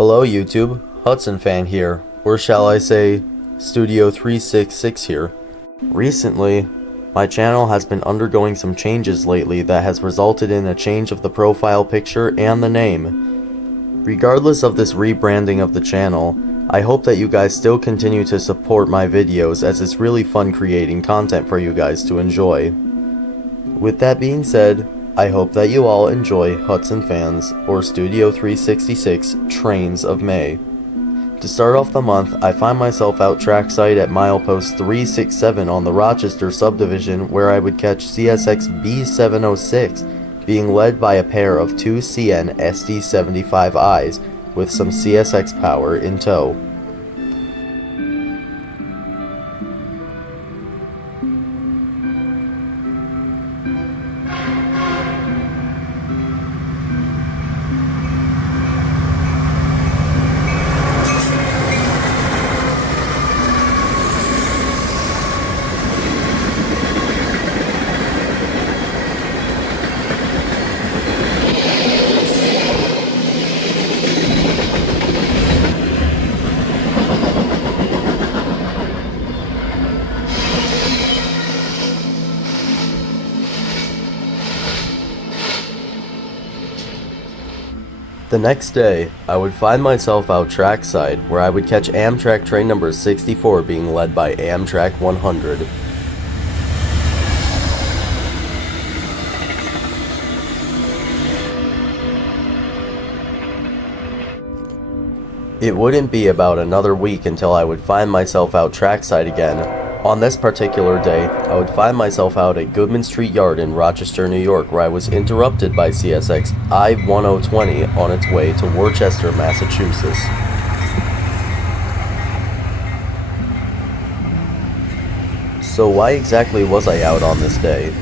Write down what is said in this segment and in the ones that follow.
Hello YouTube, Hudson fan here, or shall I say, Studio 366 here. Recently, my channel has been undergoing some changes lately that has resulted in a change of the profile picture and the name. Regardless of this rebranding of the channel, I hope that you guys still continue to support my videos as it's really fun creating content for you guys to enjoy. With that being said, I hope that you all enjoy Hudson Fans or Studio 366 Trains of May. To start off the month, I find myself out trackside at milepost 367 on the Rochester subdivision where I would catch CSX B706 being led by a pair of 2 CN SD75Is with some CSX power in tow. The next day, I would find myself out trackside where I would catch Amtrak train number 64 being led by Amtrak 100. It wouldn't be about another week until I would find myself out trackside again. On this particular day, I would find myself out at Goodman Street Yard in Rochester, New York, where I was interrupted by CSX I-1020 on its way to Worcester, Massachusetts. So why exactly was I out on this day?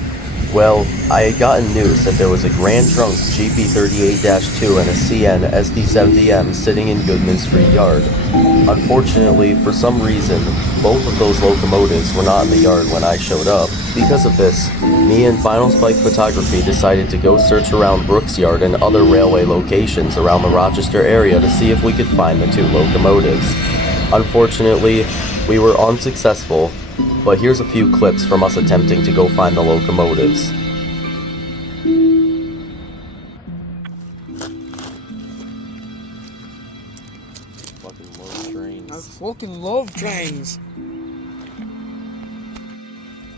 Well, I had gotten news that there was a Grand Trunk GP38-2 and a CN SD70M sitting in Goodman Street Yard. Unfortunately, for some reason, both of those locomotives were not in the yard when I showed up. Because of this, me and Final Spike Photography decided to go search around Brooks Yard and other railway locations around the Rochester area to see if we could find the 2 locomotives. Unfortunately, we were unsuccessful, but here's a few clips from us attempting to go find the locomotives. Fucking love trains. I fucking love trains.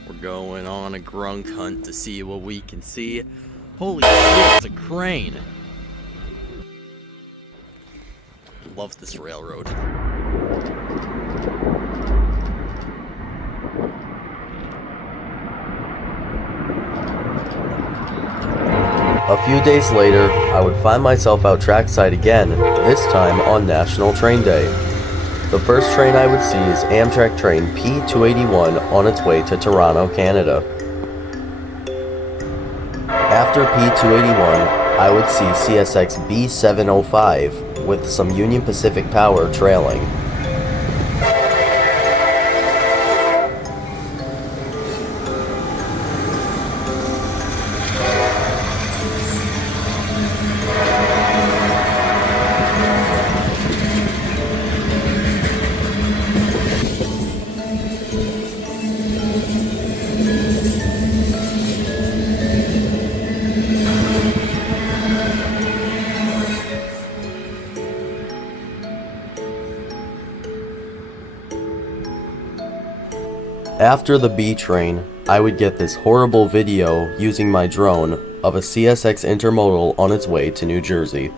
We're going on a grunk hunt to see what we can see. Holy shit, it's a crane. Love this railroad. A few days later, I would find myself out trackside again, this time on National Train Day. The first train I would see is Amtrak train P281 on its way to Toronto, Canada. After P281, I would see CSX B705 with some Union Pacific power trailing. After the B train, I would get this horrible video using my drone of a CSX intermodal on its way to New Jersey.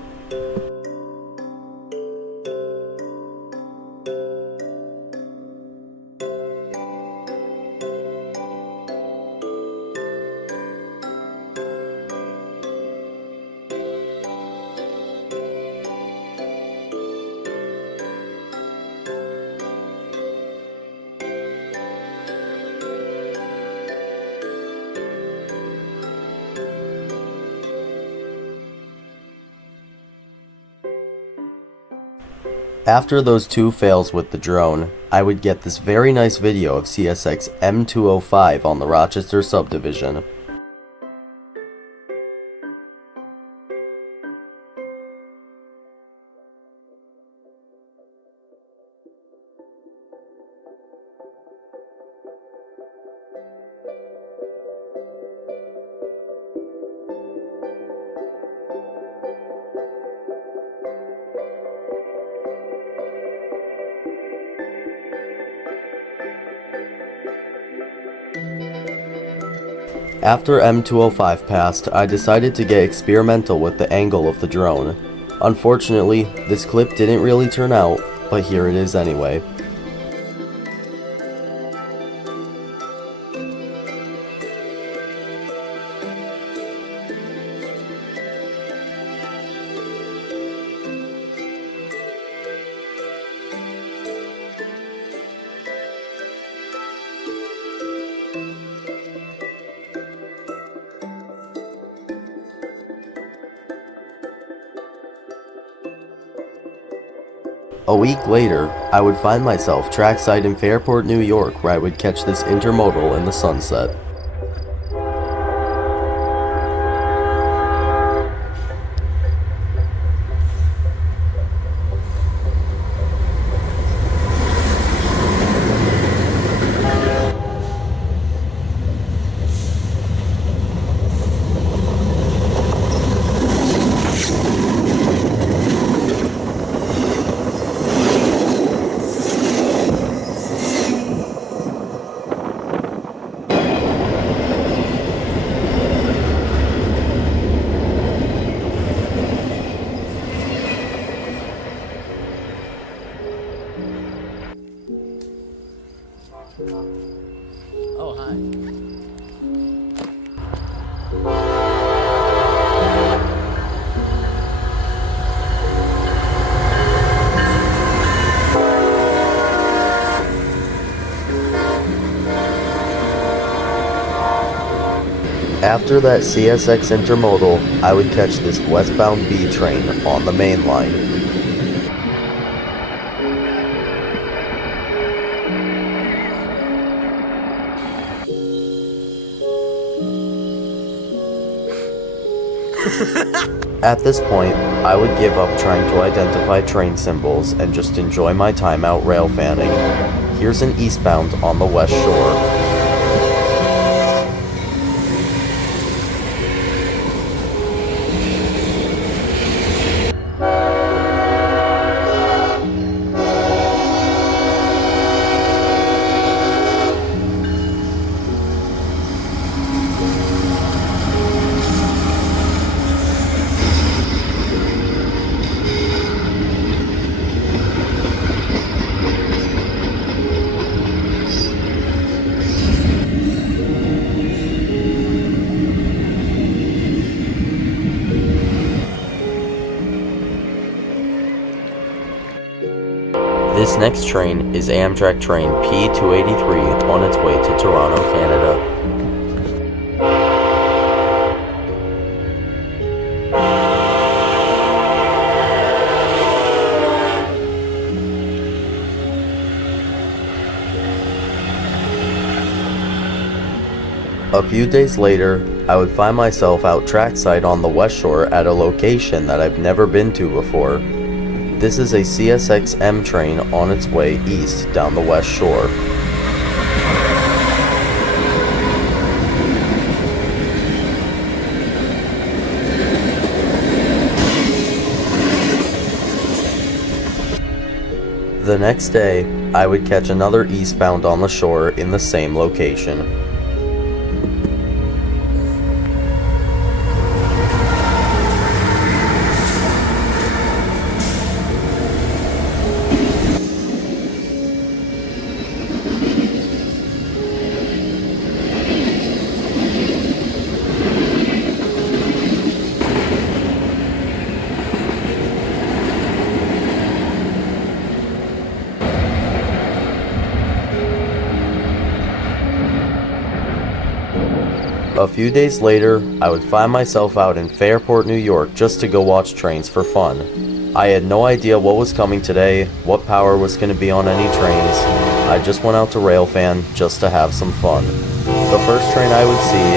After those 2 fails with the drone, I would get this very nice video of CSX M205 on the Rochester subdivision. After M205 passed, I decided to get experimental with the angle of the drone. Unfortunately, this clip didn't really turn out, but here it is anyway. A week later, I would find myself trackside in Fairport, New York, where I would catch this intermodal in the sunset. Oh, hi. After that CSX intermodal, I would catch this westbound B train on the main line. At this point, I would give up trying to identify train symbols and just enjoy my time out rail fanning. Here's an eastbound on the West Shore. This next train is Amtrak train P283 on its way to Toronto, Canada. A few days later, I would find myself out trackside on the West Shore at a location that I've never been to before. This is a CSX M train on its way east down the West Shore. The next day, I would catch another eastbound on the shore in the same location. A few days later, I would find myself out in Fairport, New York just to go watch trains for fun. I had no idea what was coming today, what power was going to be on any trains. I just went out to railfan just to have some fun. The first train I would see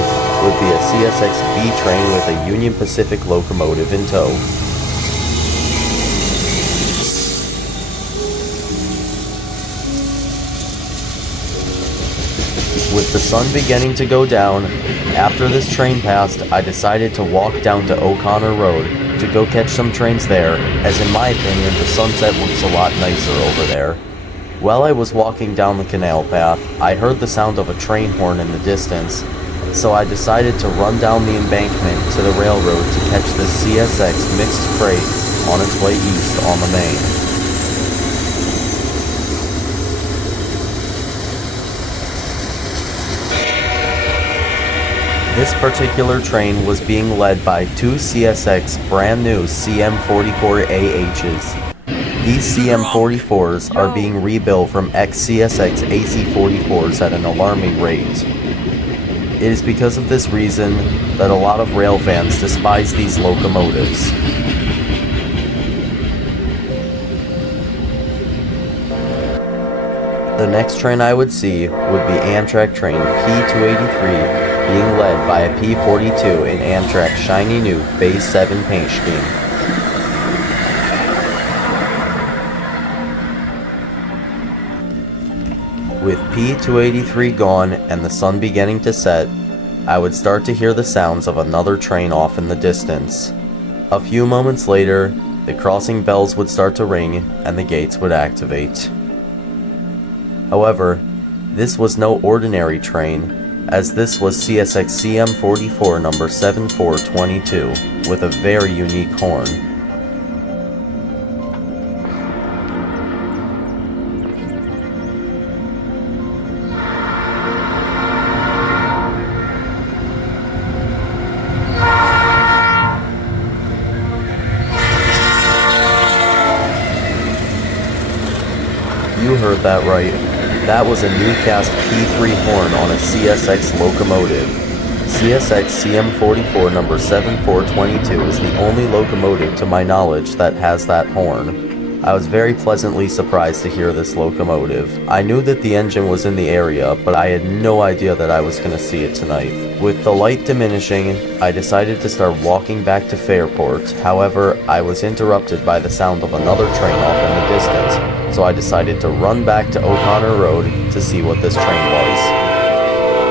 would be a CSX B train with a Union Pacific locomotive in tow. With the sun beginning to go down, after this train passed, I decided to walk down to O'Connor Road to go catch some trains there, as in my opinion, the sunset looks a lot nicer over there. While I was walking down the canal path, I heard the sound of a train horn in the distance, So I decided to run down the embankment to the railroad to catch the CSX mixed freight on its way east on the main. This particular train was being led by two CSX brand new CM44AHs. These CM44s are being rebuilt from ex-CSX AC44s at an alarming rate. It is because of this reason that a lot of rail fans despise these locomotives. The next train I would see would be Amtrak train P283, being led by a P42 in Amtrak's shiny new Phase 7 paint scheme. With P283 gone and the sun beginning to set, I would start to hear the sounds of another train off in the distance. A few moments later, the crossing bells would start to ring and the gates would activate. However, this was no ordinary train, as this was CSX CM44 number 7422 with a very unique horn. You heard that right. That was a new cast P3 horn on a CSX locomotive. CSX CM44 number 7422 is the only locomotive to my knowledge that has that horn. I was very pleasantly surprised to hear this locomotive. I knew that the engine was in the area, but I had no idea that I was going to see it tonight. With the light diminishing, I decided to start walking back to Fairport. However, I was interrupted by the sound of another train off in the distance, so I decided to run back to O'Connor Road to see what this train was.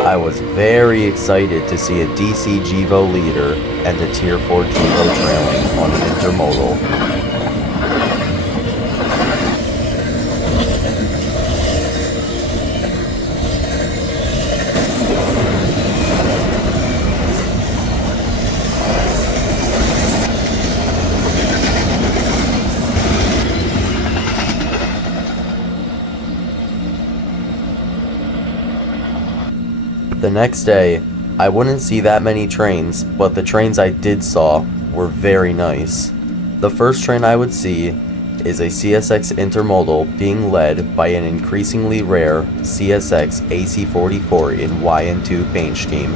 I was very excited to see a DC GEVO leader and a Tier 4 GEVO trailing on an intermodal. The next day, I wouldn't see that many trains, but the trains I did saw were very nice. The first train I would see is a CSX intermodal being led by an increasingly rare CSX AC44 in YN2 paint scheme.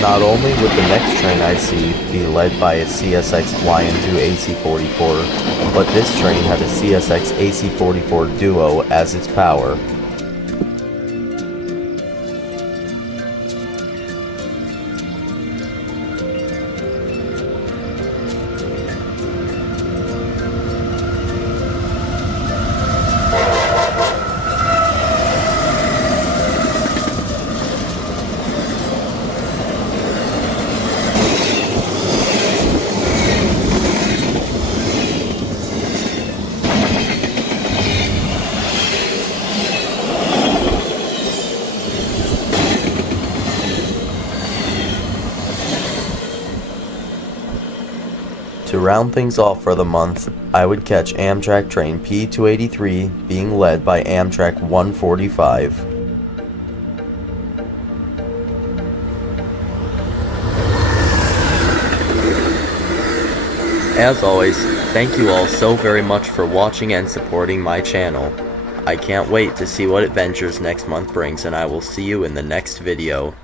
Not only would the next train I see be led by a CSX YN2 AC44, but this train had a CSX AC44 Duo as its power. To round things off for the month, I would catch Amtrak train P283 being led by Amtrak 145. As always, thank you all so very much for watching and supporting my channel. I can't wait to see what adventures next month brings, and I will see you in the next video.